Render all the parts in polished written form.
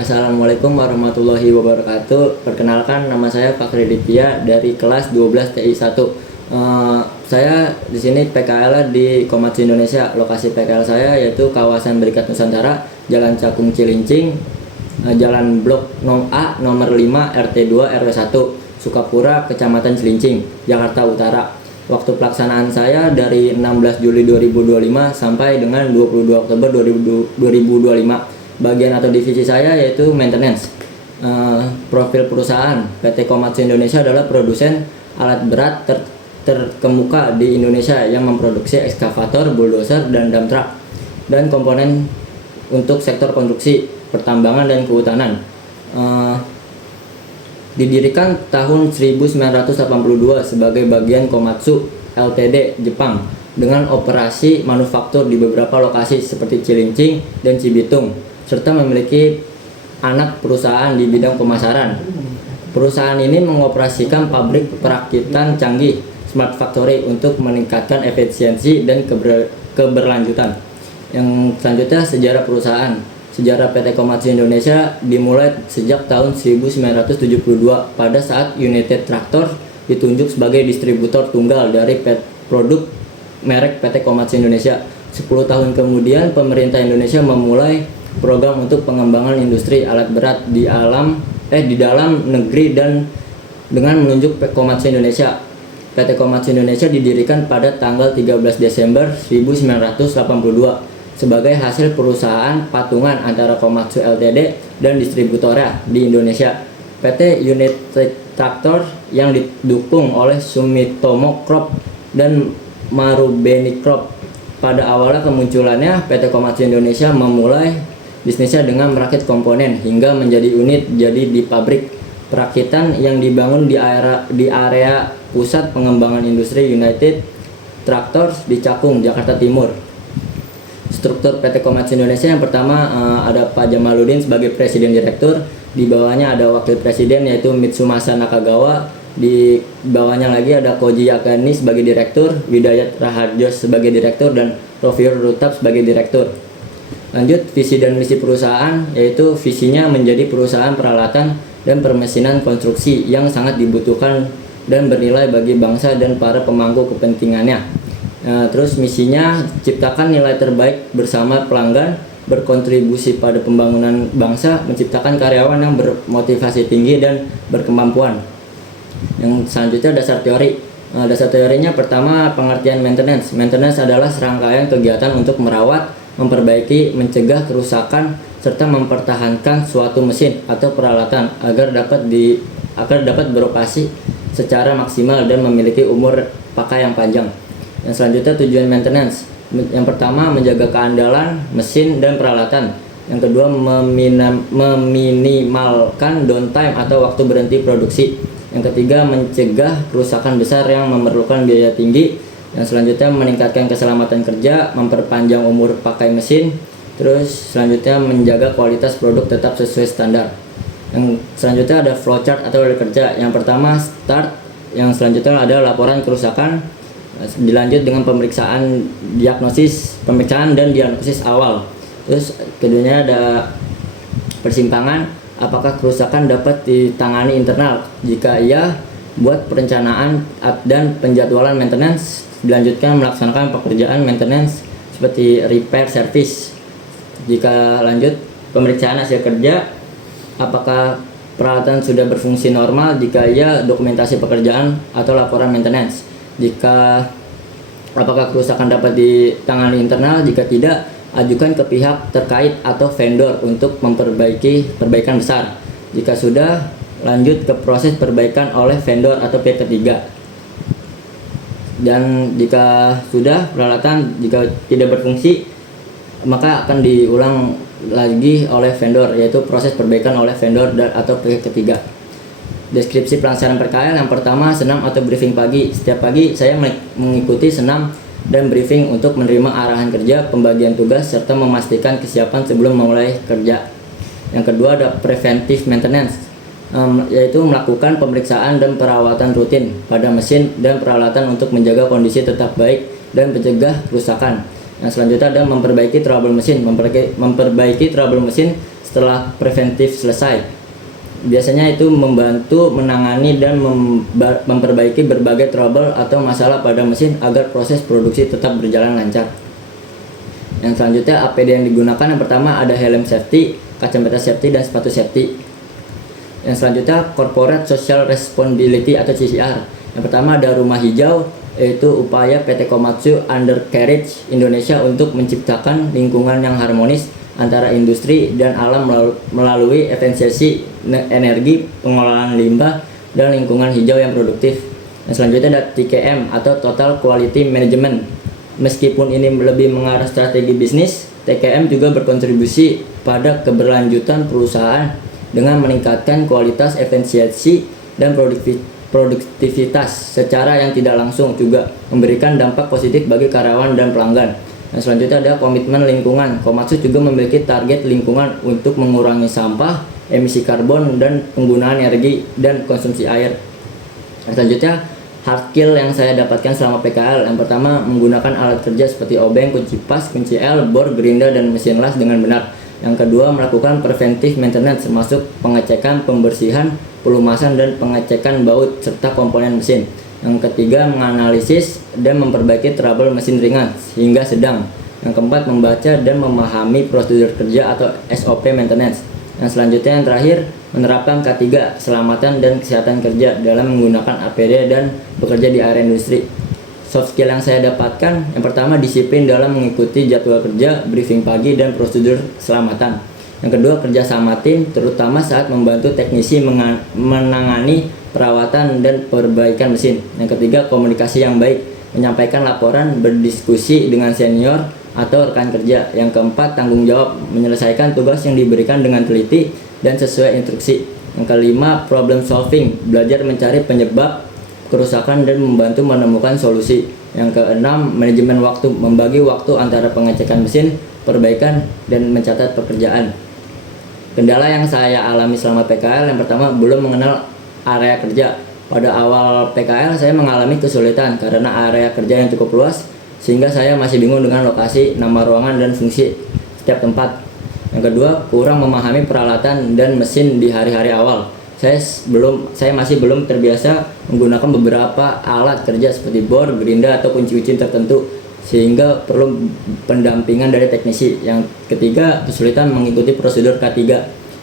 Assalamualaikum warahmatullahi wabarakatuh. Perkenalkan, nama saya Fakri Ditya dari kelas 12 TI 1. Saya di sini PKL di Komatsu Indonesia. Lokasi PKL saya yaitu kawasan Berikat Nusantara, Jalan Cakung Cilincing, Jalan Blok A nomor 5 RT 2 RW 1, Sukapura, Kecamatan Cilincing, Jakarta Utara. Waktu pelaksanaan saya dari 16 Juli 2025 sampai dengan 22 Oktober 2025. Bagian atau divisi saya yaitu maintenance. Profil perusahaan PT Komatsu Indonesia adalah produsen alat berat terkemuka di Indonesia yang memproduksi ekskavator, bulldozer, dan dump truck, dan komponen untuk sektor konstruksi, pertambangan, dan kehutanan. Didirikan tahun 1982 sebagai bagian Komatsu Ltd Jepang dengan operasi manufaktur di beberapa lokasi seperti Cilincing dan Cibitung, serta memiliki anak perusahaan di bidang pemasaran. Perusahaan ini mengoperasikan pabrik perakitan canggih Smart Factory untuk meningkatkan efisiensi dan keberlanjutan. Yang selanjutnya, sejarah perusahaan. Sejarah PT Komatsu Indonesia dimulai sejak tahun 1972 pada saat United Tractor ditunjuk sebagai distributor tunggal dari produk merek PT Komatsu Indonesia. 10 tahun kemudian, pemerintah Indonesia memulai program untuk pengembangan industri alat berat di dalam negeri dan dengan menunjuk Komatsu Indonesia. PT Komatsu Indonesia didirikan pada tanggal 13 Desember 1982 sebagai hasil perusahaan patungan antara Komatsu Ltd dan distributornya di Indonesia. PT United Tractor yang didukung oleh Sumitomo Crop dan Marubeni Crop. Pada awalnya kemunculannya, PT Komatsu Indonesia memulai bisnisnya dengan merakit komponen hingga menjadi unit jadi di pabrik perakitan yang dibangun di area pusat pengembangan industri United Tractors di Cakung, Jakarta Timur. Struktur PT Komatsu Indonesia yang pertama ada Pak Jamaluddin sebagai presiden direktur, di bawahnya ada wakil presiden yaitu Mitsumasa Nakagawa, di bawahnya lagi ada Koji Yakani sebagai direktur, Widayat Rahardjo sebagai direktur, dan Rofiur Rutab sebagai direktur. Lanjut, visi dan misi perusahaan, yaitu visinya menjadi perusahaan peralatan dan permesinan konstruksi yang sangat dibutuhkan dan bernilai bagi bangsa dan para pemangku kepentingannya. Terus misinya, ciptakan nilai terbaik bersama pelanggan, berkontribusi pada pembangunan bangsa, menciptakan karyawan yang bermotivasi tinggi dan berkemampuan. Yang selanjutnya, dasar teori. Dasar teorinya pertama, pengertian maintenance. Maintenance adalah serangkaian kegiatan untuk merawat, memperbaiki, mencegah kerusakan, serta mempertahankan suatu mesin atau peralatan agar dapat beroperasi secara maksimal dan memiliki umur pakai yang panjang. Yang selanjutnya, tujuan maintenance. Yang pertama, menjaga keandalan mesin dan peralatan. Yang kedua, meminimalkan downtime atau waktu berhenti produksi. Yang ketiga, mencegah kerusakan besar yang memerlukan biaya tinggi. Yang selanjutnya, meningkatkan keselamatan kerja, memperpanjang umur pakai mesin. Terus selanjutnya, menjaga kualitas produk tetap sesuai standar. Yang selanjutnya ada flowchart atau rel kerja. Yang pertama, start. Yang selanjutnya ada laporan kerusakan. Dilanjut dengan pemeriksaan dan diagnosis awal. Terus keduanya ada persimpangan. Apakah kerusakan dapat ditangani internal? Jika iya, buat perencanaan dan penjadwalan maintenance. Dilanjutkan melaksanakan pekerjaan maintenance seperti repair service. Jika lanjut, pemeriksaan hasil kerja, apakah peralatan sudah berfungsi normal? Jika iya, dokumentasi pekerjaan atau laporan maintenance. Apakah kerusakan dapat ditangani internal? Jika tidak, ajukan ke pihak terkait atau vendor untuk memperbaiki perbaikan besar. Jika sudah, lanjut ke proses perbaikan oleh vendor atau pihak ketiga. Dan jika sudah, peralatan jika tidak berfungsi, maka akan diulang lagi oleh vendor, yaitu proses perbaikan oleh vendor atau pihak ketiga. Deskripsi pelaksanaan PKL. Yang pertama, senam atau briefing pagi. Setiap pagi saya mengikuti senam dan briefing untuk menerima arahan kerja, pembagian tugas, serta memastikan kesiapan sebelum memulai kerja. Yang kedua ada preventive maintenance, yaitu melakukan pemeriksaan dan perawatan rutin pada mesin dan peralatan untuk menjaga kondisi tetap baik dan mencegah kerusakan. Yang selanjutnya ada memperbaiki trouble mesin. Memperbaiki trouble mesin setelah preventif selesai. Biasanya itu membantu menangani dan memperbaiki berbagai trouble atau masalah pada mesin agar proses produksi tetap berjalan lancar. Yang selanjutnya APD yang digunakan, yang pertama ada helm safety, kacamata safety, dan sepatu safety. Yang selanjutnya Corporate Social Responsibility atau CSR. Yang pertama ada rumah hijau, yaitu upaya PT Komatsu Undercarriage Indonesia untuk menciptakan lingkungan yang harmonis antara industri dan alam melalui efisiensi energi, pengelolaan limbah, dan lingkungan hijau yang produktif. Yang selanjutnya ada TQM atau Total Quality Management. Meskipun ini lebih mengarah strategi bisnis, TQM juga berkontribusi pada keberlanjutan perusahaan dengan meningkatkan kualitas, efisiensi, dan produktivitas secara yang tidak langsung, juga memberikan dampak positif bagi karyawan dan pelanggan. Yang selanjutnya ada komitmen lingkungan. Komatsu juga memiliki target lingkungan untuk mengurangi sampah, emisi karbon, dan penggunaan energi dan konsumsi air. Yang selanjutnya hard skill yang saya dapatkan selama PKL. Yang pertama, menggunakan alat kerja seperti obeng, kunci pas, kunci L, bor, gerinda, dan mesin las dengan benar. Yang kedua, melakukan preventive maintenance, termasuk pengecekan, pembersihan, pelumasan, dan pengecekan baut serta komponen mesin. Yang ketiga, menganalisis dan memperbaiki trouble mesin ringan hingga sedang. Yang keempat, membaca dan memahami prosedur kerja atau SOP maintenance. Yang selanjutnya, yang terakhir, menerapkan K3, keselamatan dan kesehatan kerja dalam menggunakan APD dan bekerja di area industri. Soft skill yang saya dapatkan, yang pertama disiplin dalam mengikuti jadwal kerja, briefing pagi, dan prosedur keselamatan. Yang kedua, kerja sama tim, terutama saat membantu teknisi menangani perawatan dan perbaikan mesin. Yang ketiga, komunikasi yang baik, menyampaikan laporan, berdiskusi dengan senior atau rekan kerja. Yang keempat, tanggung jawab, menyelesaikan tugas yang diberikan dengan teliti dan sesuai instruksi. Yang kelima, problem solving, belajar mencari penyebab kerusakan dan membantu menemukan solusi. Yang keenam, manajemen waktu, membagi waktu antara pengecekan mesin, perbaikan, dan mencatat pekerjaan. Kendala yang saya alami selama PKL, yang pertama, belum mengenal area kerja. Pada awal PKL saya mengalami kesulitan karena area kerja yang cukup luas, sehingga saya masih bingung dengan lokasi, nama ruangan, dan fungsi setiap tempat. Yang kedua, kurang memahami peralatan dan mesin di hari-hari awal. Saya masih belum terbiasa menggunakan beberapa alat kerja seperti bor, gerinda, atau kunci-kunci tertentu, sehingga perlu pendampingan dari teknisi. Yang ketiga, kesulitan mengikuti prosedur K3.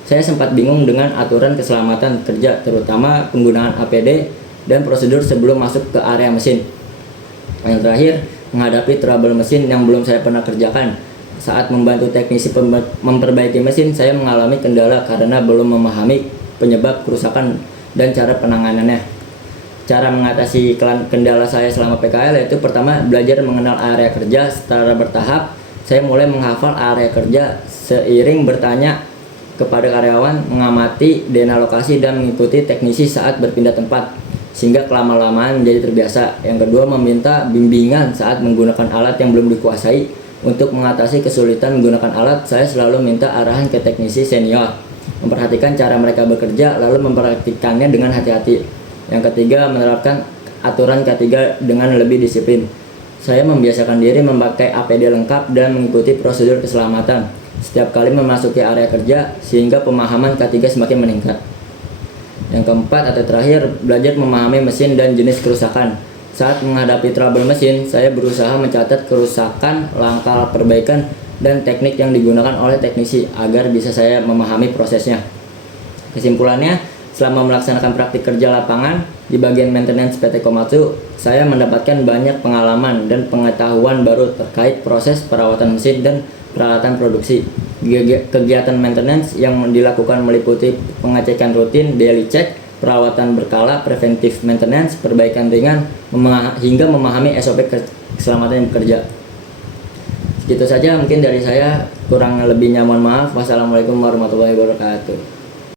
Saya sempat bingung dengan aturan keselamatan kerja, terutama penggunaan APD dan prosedur sebelum masuk ke area mesin. Yang terakhir, menghadapi trouble mesin yang belum saya pernah kerjakan. Saat membantu teknisi memperbaiki mesin, saya mengalami kendala karena belum memahami penyebab kerusakan dan cara penanganannya. Cara mengatasi kendala saya selama PKL yaitu pertama, belajar mengenal area kerja secara bertahap. Saya mulai menghafal area kerja seiring bertanya kepada karyawan, mengamati dena lokasi, dan mengikuti teknisi saat berpindah tempat, sehingga kelama-lamaan menjadi terbiasa. Yang kedua, meminta bimbingan saat menggunakan alat yang belum dikuasai. Untuk mengatasi kesulitan menggunakan alat, saya selalu minta arahan ke teknisi senior, memperhatikan cara mereka bekerja, lalu mempraktikkannya dengan hati-hati. Yang ketiga, menerapkan aturan K3 dengan lebih disiplin. Saya membiasakan diri memakai APD lengkap dan mengikuti prosedur keselamatan setiap kali memasuki area kerja, sehingga pemahaman K3 semakin meningkat. Yang keempat atau terakhir, belajar memahami mesin dan jenis kerusakan. Saat menghadapi trouble mesin, saya berusaha mencatat kerusakan, langkah perbaikan, dan teknik yang digunakan oleh teknisi agar bisa saya memahami prosesnya. Kesimpulannya, selama melaksanakan praktik kerja lapangan di bagian maintenance PT Komatsu, saya mendapatkan banyak pengalaman dan pengetahuan baru terkait proses perawatan mesin dan peralatan produksi. Kegiatan maintenance yang dilakukan meliputi pengecekan rutin, daily check, perawatan berkala, preventive maintenance, perbaikan ringan, hingga memahami SOP keselamatan bekerja. Segitu saja mungkin dari saya, kurang lebihnya mohon maaf. Wassalamualaikum warahmatullahi wabarakatuh.